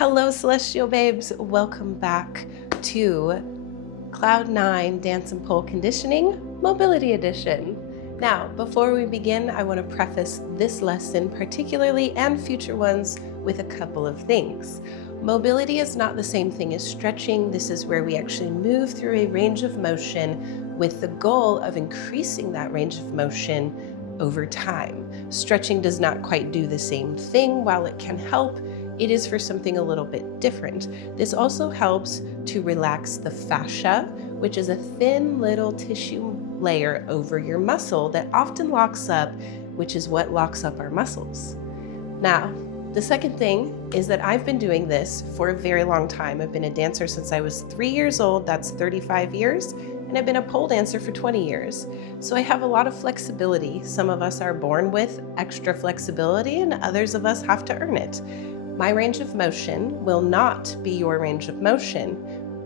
Hello, Celestial Babes. Welcome back to Cloud 9 Dance and Pole Conditioning Mobility Edition. Now, before we begin, I want to preface this lesson particularly and future ones with a couple of things. Mobility is not the same thing as stretching. This is where we actually move through a range of motion with the goal of increasing that range of motion over time. Stretching does not quite do the same thing. While it can help, it is for something a little bit different. This also helps to relax the fascia, which is a thin little tissue layer over your muscle that often locks up, which is what locks up our muscles. Now, the second thing is that I've been doing this for a very long time. I've been a dancer since I was 3 years old, that's 35 years, and I've been a pole dancer for 20 years. So I have a lot of flexibility. Some of us are born with extra flexibility and others of us have to earn it. My range of motion will not be your range of motion.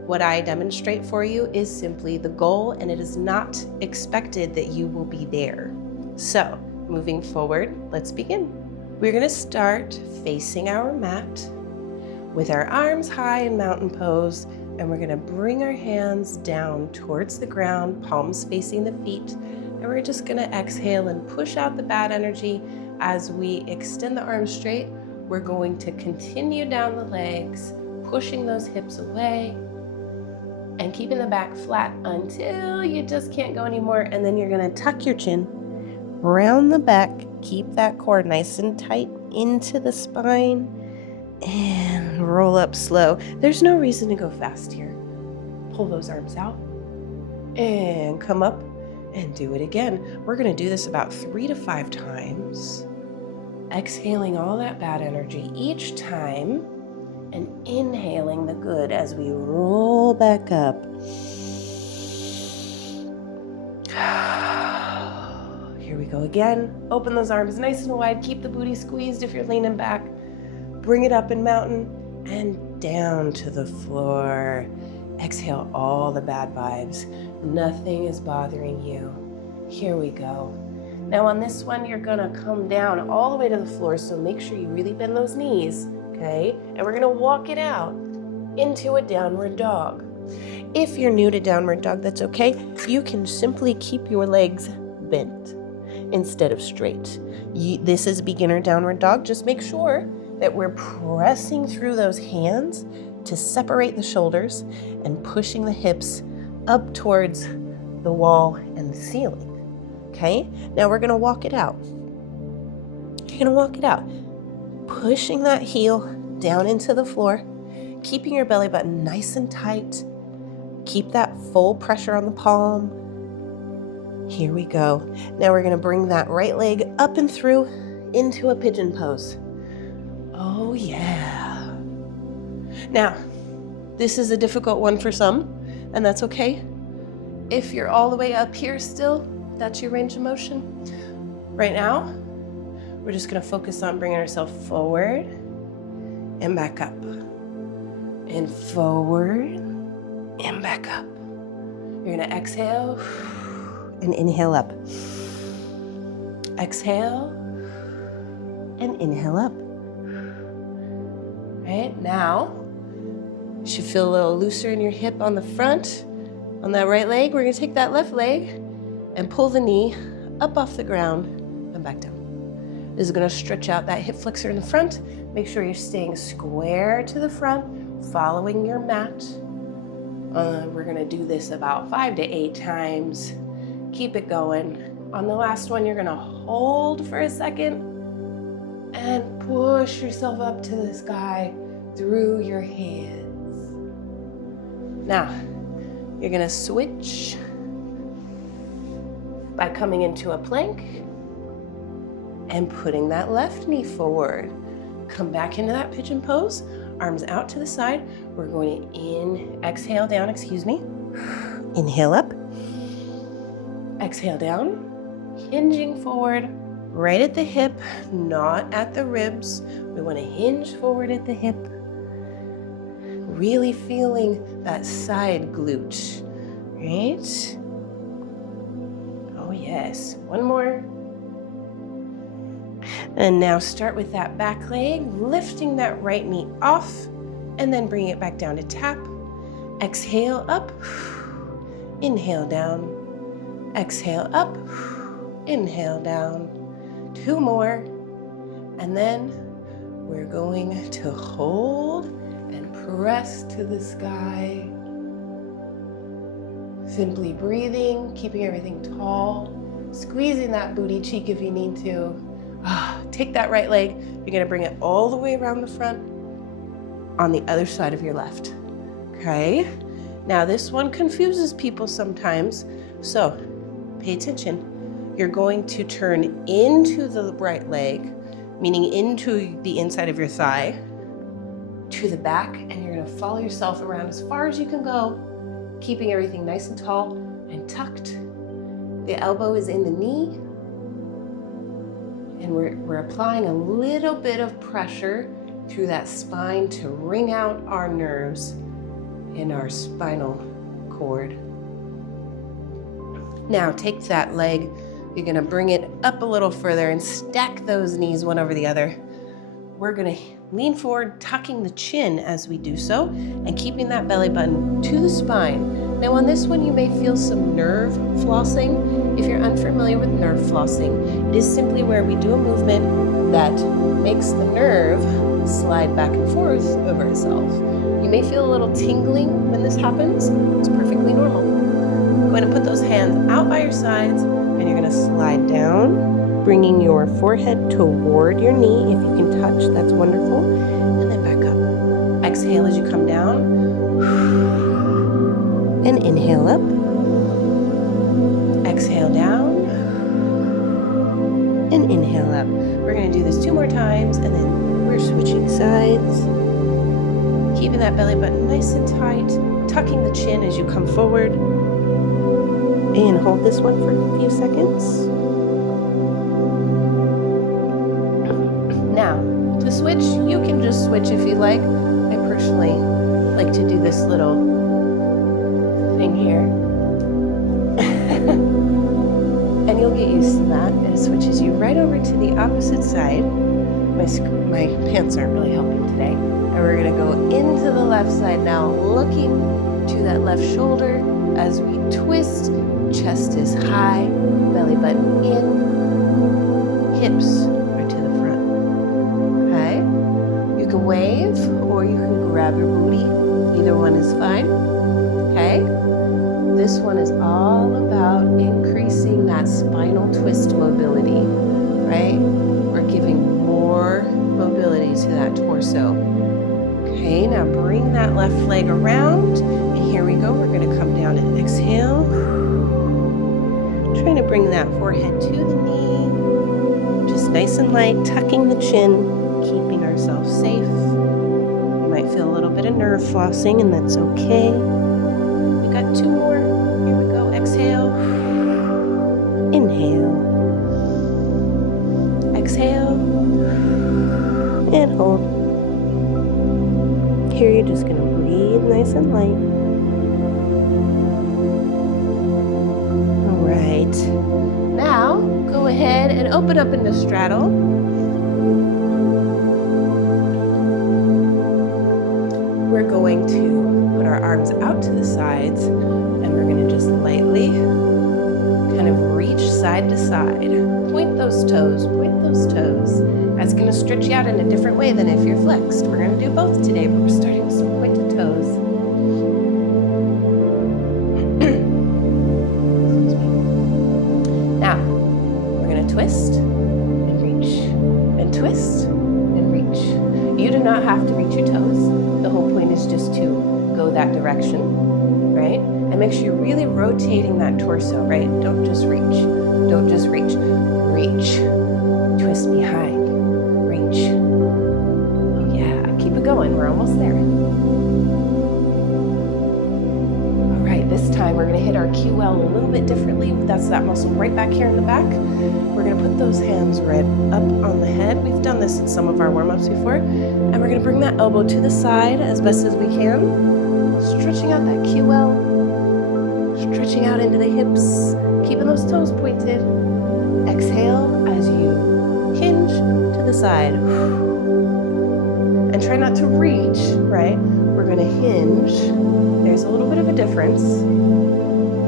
What I demonstrate for you is simply the goal, and it is not expected that you will be there. So, moving forward, let's begin. We're going to start facing our mat with our arms high in mountain pose, and we're going to bring our hands down towards the ground, palms facing the feet, and we're just going to exhale and push out the bad energy as we extend the arms straight. We're going to continue down the legs, pushing those hips away and keeping the back flat until you just can't go anymore. And then you're going to tuck your chin, round the back, keep that core nice and tight into the spine, and roll up slow. There's no reason to go fast here. Pull those arms out and come up and do it again. We're going to do this about 3 to 5 times. Exhaling all that bad energy each time and inhaling the good as we roll back up. Here we go again. Open those arms nice and wide. Keep the booty squeezed if you're leaning back. Bring it up in mountain and down to the floor. Exhale all the bad vibes. Nothing is bothering you. Here we go. Now on this one, you're gonna come down all the way to the floor, so make sure you really bend those knees, okay? And we're gonna walk it out into a downward dog. If you're new to downward dog, that's okay. You can simply keep your legs bent instead of straight. This is beginner downward dog. Just make sure that we're pressing through those hands to separate the shoulders and pushing the hips up towards the wall and the ceiling. Okay, now we're gonna walk it out. You're gonna walk it out, pushing that heel down into the floor, keeping your belly button nice and tight. Keep that full pressure on the palm. Here we go. Now we're gonna bring that right leg up and through into a pigeon pose. Oh yeah. Now, this is a difficult one for some, and that's okay. If you're all the way up here still, that's your range of motion. Right now, we're just gonna focus on bringing ourselves forward and back up. And forward and back up. You're gonna exhale and inhale up. Exhale and inhale up. Right, now, you should feel a little looser in your hip on the front. On that right leg, we're gonna take that left leg and pull the knee up off the ground and back down. This is gonna stretch out that hip flexor in the front. Make sure you're staying square to the front, following your mat. We're gonna do this about 5 to 8 times. Keep it going. On the last one, you're gonna hold for a second and push yourself up to the sky through your hands. Now, you're gonna switch by coming into a plank and putting that left knee forward. Come back into that pigeon pose, arms out to the side. We're going to exhale down, inhale up, exhale down, hinging forward, right at the hip, not at the ribs. We want to hinge forward at the hip, really feeling that side glute, right? Oh yes, one more. And now start with that back leg, lifting that right knee off and then bring it back down to tap. Exhale up, inhale down. Exhale up, inhale down. 2 more, and then we're going to hold and press to the sky. Simply breathing, keeping everything tall, squeezing that booty cheek if you need to. Take that right leg, you're gonna bring it all the way around the front on the other side of your left. Okay? Now this one confuses people sometimes, so pay attention. You're going to turn into the right leg, meaning into the inside of your thigh, to the back, and you're gonna follow yourself around as far as you can go, keeping everything nice and tall and tucked. The elbow is in the knee, and we're applying a little bit of pressure through that spine to wring out our nerves in our spinal cord. Now take that leg, you're gonna bring it up a little further and stack those knees one over the other. We're gonna lean forward, tucking the chin as we do so, and keeping that belly button to the spine. Now on this one, you may feel some nerve flossing. If you're unfamiliar with nerve flossing, it is simply where we do a movement that makes the nerve slide back and forth over itself. You may feel a little tingling when this happens. It's perfectly normal. Go ahead and put those hands out by your sides, and you're gonna slide down, bringing your forehead toward your knee. If you can touch, that's wonderful. And then back up. Exhale as you come down. And inhale up. Exhale down. And inhale up. We're gonna do this 2 more times, and then we're switching sides. Keeping that belly button nice and tight, tucking the chin as you come forward. And hold this one for a few seconds. Now, to switch, you can just switch if you like. I personally like to do this little thing here. And you'll get used to that. It switches you right over to the opposite side. My pants aren't really helping today. And we're gonna go into the left side now, looking to that left shoulder as we twist. Chest is high, belly button in, hips are to the front. Okay? You can wave or you can grab your booty. Either one is fine. Okay? This one is all about increasing that spinal twist mobility, right? We're giving more mobility to that torso. Okay, now bring that left leg around, and here we go. We're gonna come down and exhale. Trying to bring that forehead to the knee, just nice and light, tucking the chin, keeping ourselves safe. You might feel a little bit of nerve flossing, and that's okay. We got 2 more. Here we go. Exhale. Inhale. Exhale. And hold. Here you're just going to breathe nice and light. Now, go ahead and open up into straddle. We're going to put our arms out to the sides, and we're going to just lightly kind of reach side to side. Point those toes, point those toes. That's going to stretch you out in a different way than if you're flexed. We're going to do both today, but we're starting with some pointed toes. Twist and reach, and twist and reach. You do not have to reach your toes. The whole point is just to go that direction, right? And make sure you're really rotating that torso, right? Don't just reach. Don't just reach. Reach. Twist behind. Reach. Oh yeah, keep it going. We're almost there. This time we're going to hit our QL a little bit differently. That's that muscle right back here in the back. We're going to put those hands right up on the head. We've done this in some of our warm-ups before. And we're going to bring that elbow to the side as best as we can. Stretching out that QL. Stretching out into the hips. Keeping those toes pointed. Exhale as you hinge to the side. And try not to reach, right? We're gonna hinge. There's a little bit of a difference.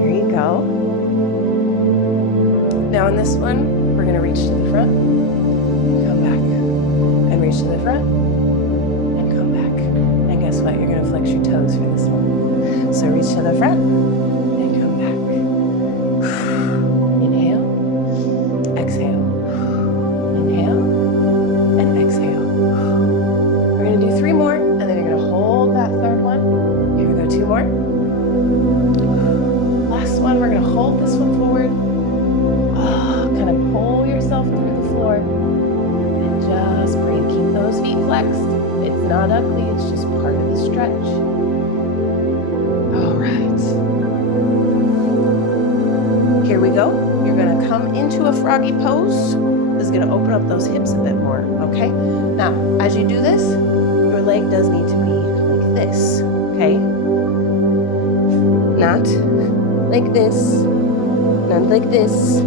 Here you go. Now in this one, we're gonna reach to the front and come back. And reach to the front and come back. And guess what? You're gonna flex your toes for this one. So reach to the front and come back. Inhale, exhale. Inhale and exhale. We're gonna do 3 more, and then you're gonna hold that third one. Here we go, 2 more. Last one, we're gonna hold this one forward. Kind of pull yourself through the floor and just breathe. Keep those feet flexed. It's not ugly, it's just part of the stretch. All right. Here we go. You're gonna come into a froggy pose. This is gonna open up those hips a bit more, okay? Now, as you do this, your leg does need to be like this, okay? Not like this, not like this.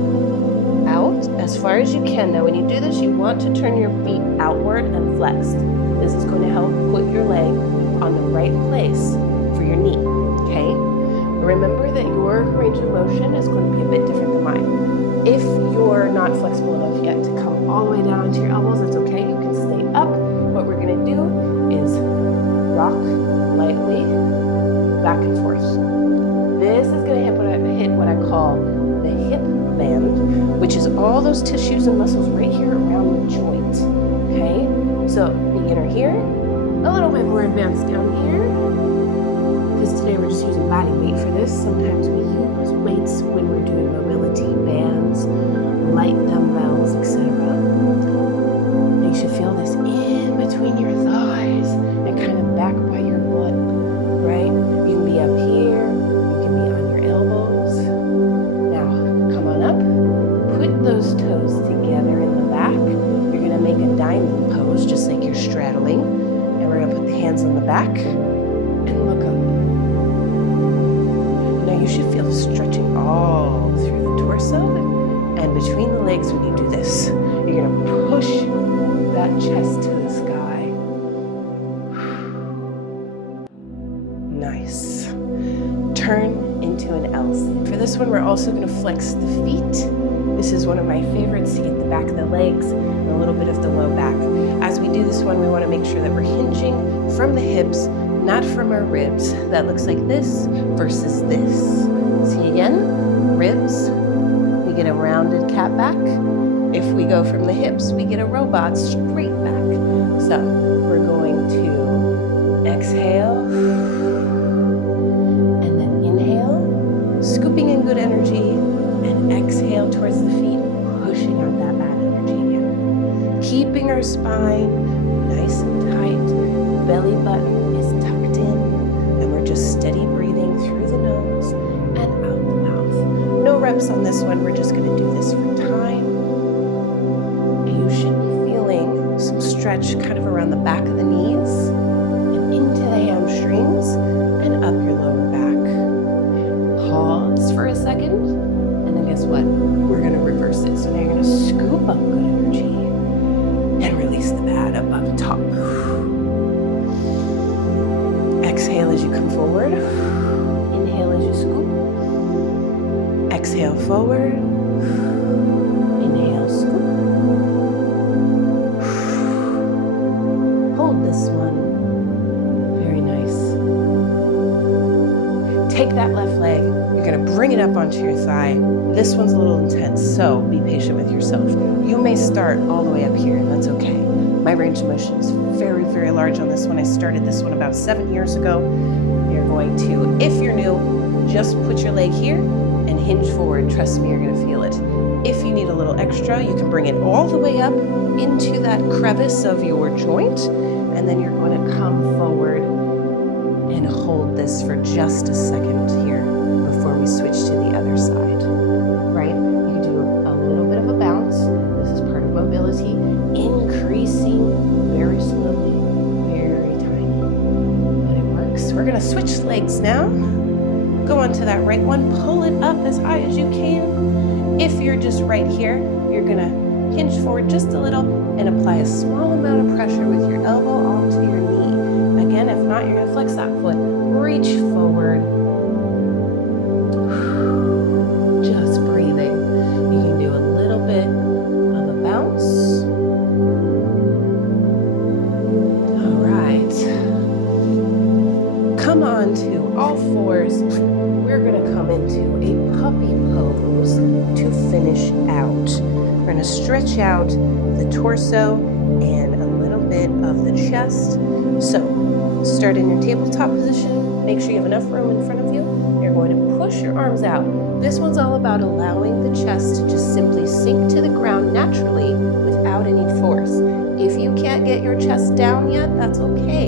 Out as far as you can. Now when you do this, you want to turn your feet outward and flexed. This is going to help put your leg on the right place for your knee, okay? Remember that your range of motion is going to be a bit different than mine. If you're not flexible enough yet to come all the way down to your elbows, that's okay. You can stay up. What we're going to do is rock lightly back and forth. This is going to hit what I call the hip band, which is all those tissues and muscles right here around the joint, okay? So beginner here, a little bit more advanced down here, because today we're just using body weight for this. Sometimes we use weights when we're doing mobility, bands, light dumbbells, etc. You should feel this in between your thighs and kind of back by your butt, right? You can be up here, you can be on your elbows. Now, come on up, put those toes together in the back. You're gonna make a diamond pose, just like you're straddling. And we're gonna put the hands on the back and look up. Now you should feel stretching all through the torso and between the legs when you do this. You're gonna push that chest to the sky. Nice. Turn into an L. For this one, we're also going to flex the feet. This is one of my favorites to get the back of the legs and a little bit of the low back. As we do this one, we want to make sure that we're hinging from the hips, not from our ribs. That looks like this versus this. See again, ribs, we get a rounded cat back. If we go from the hips, we get a robot straight back. So we're going to exhale and then inhale, scooping in good energy, and exhale towards the feet, pushing out that bad energy again. Keeping our spine nice and tight, belly button is tucked in, and we're just steady breathing through the nose and out the mouth. No reps on this one, we're just gonna do this for time. You should be feeling some stretch kind of around the back of the knees and into the hamstrings and up your lower back. Pause for a second, and then guess what? We're gonna reverse it. So now you're gonna scoop up good energy and release the bad up on top. Exhale as you come forward. Inhale as you scoop. Exhale forward. Inhale, scoop. Hold this one. Very nice. Take that left leg. You're gonna bring it up onto your thigh. This one's a little intense, so be patient with yourself. You may start all the way up here, and that's okay. My range of motion is very, very large on this one. I started this one about 7 years ago. You're going to, if you're new, just put your leg here and hinge forward. Trust me, you're gonna feel it. If you need a little extra, you can bring it all the way up into that crevice of your joint, and then you're going to come forward and hold this for just a second here before we switch to the other side, right? You can do a little bit of a bounce. This is part of mobility, increasing very slowly, very tiny, but it works. We're gonna switch legs now. Go onto that right one, pull it up as high as you can. If you're just right here, you're gonna hinge forward just a little and apply a small amount of pressure with your elbow onto your knee. Again, if not, you're gonna flex that foot, reach forward. Just breathing. You can do a little bit of a bounce. All right. Come on to all fours. We're gonna come into a puppy pose to finish out. We're gonna stretch out the torso and a little bit of the chest. So, start in your tabletop position. Make sure you have enough room in front of you. You're going to push your arms out. This one's all about allowing the chest to just simply sink to the ground naturally without any force. If you can't get your chest down yet, that's okay.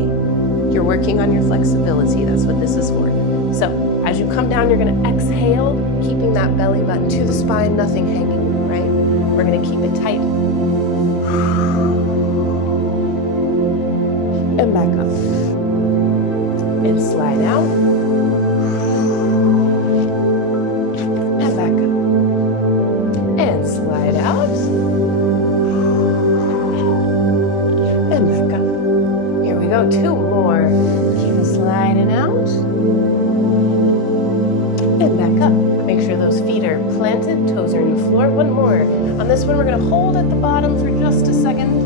You're working on your flexibility. That's what this is for. So, as you come down, you're going to exhale, keeping that belly button to the spine, nothing hanging, right? We're going to keep it tight. And back up. And slide out. And back up. And slide out. And back up. Here we go. 2 more. Keep it sliding out. And back up. Make sure those feet are planted, toes are in the floor. 1 more. On this one, we're going to hold at the bottom for just a second.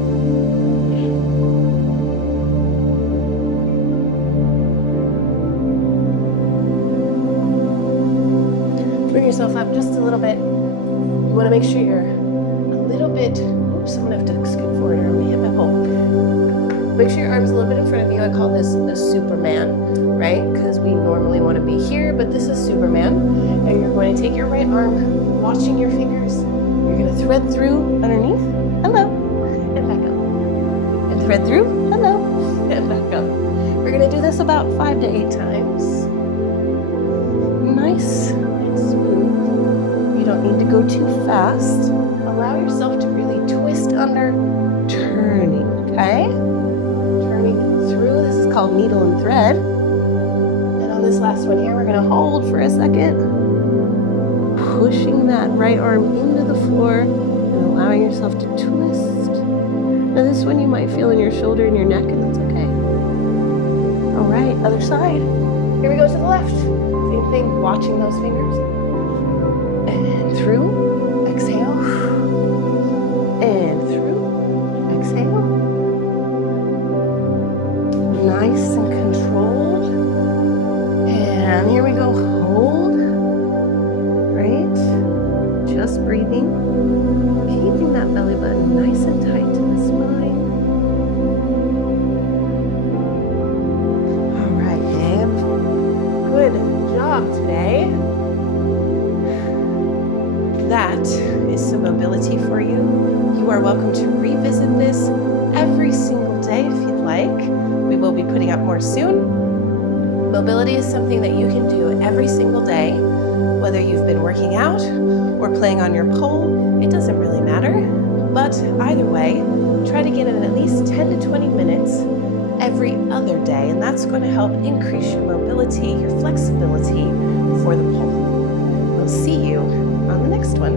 Bring yourself up just a little bit. You want to make sure you're a little bit, oops, I'm going to have to scoot forward or I'm going to hit my pole. Make sure your arm's a little bit in front of you. I call this the Superman, right? Because we normally want to be here, but this is Superman. And you're going to take your right arm, watching your fingers. You're going to thread through underneath. Hello. And back up. And thread through. Hello. And back up. We're going to do this about 5 to 8 times. Nice and smooth. You don't need to go too fast. Allow yourself to really twist under, turning, okay? Through. This is called needle and thread. And on this last one here, we're going to hold for a second. Pushing that right arm into the floor and allowing yourself to twist. Now this one you might feel in your shoulder and your neck, and that's okay. All right, other side. Here we go to the left. Same thing, watching those fingers. And through. Exhale. And through. Exhale. Nice and controlled. And here we go. Hold. Right. Just breathing. Keeping that belly button nice and tight to the spine. All right, babe. Good job today. That is some mobility for you. You are welcome to revisit this every single day if you'd like. We will be putting up more soon. Mobility is something that you can do every single day, whether you've been working out or playing on your pole, it doesn't really matter. But either way, try to get in at least 10 to 20 minutes every other day, and that's going to help increase your mobility, your flexibility for the pole. We'll see you on the next one.